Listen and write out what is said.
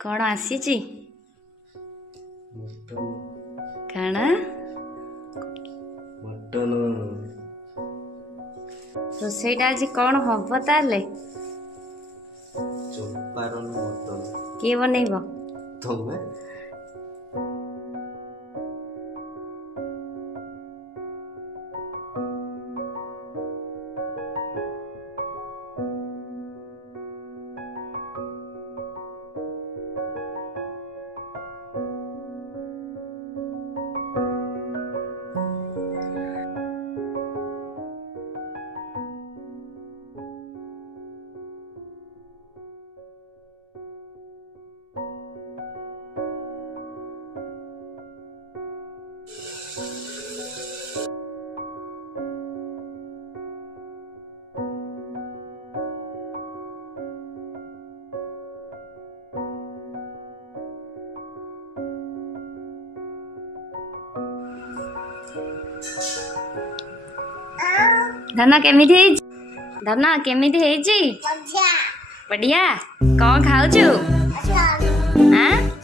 कौन आसी कण मटन रोसईटा आज कौन हम ताले चंपारण मटन किए बनइब तमे धना केमिति हेई धना केमिति हेई बढ़िया कौन खाऊ हाँ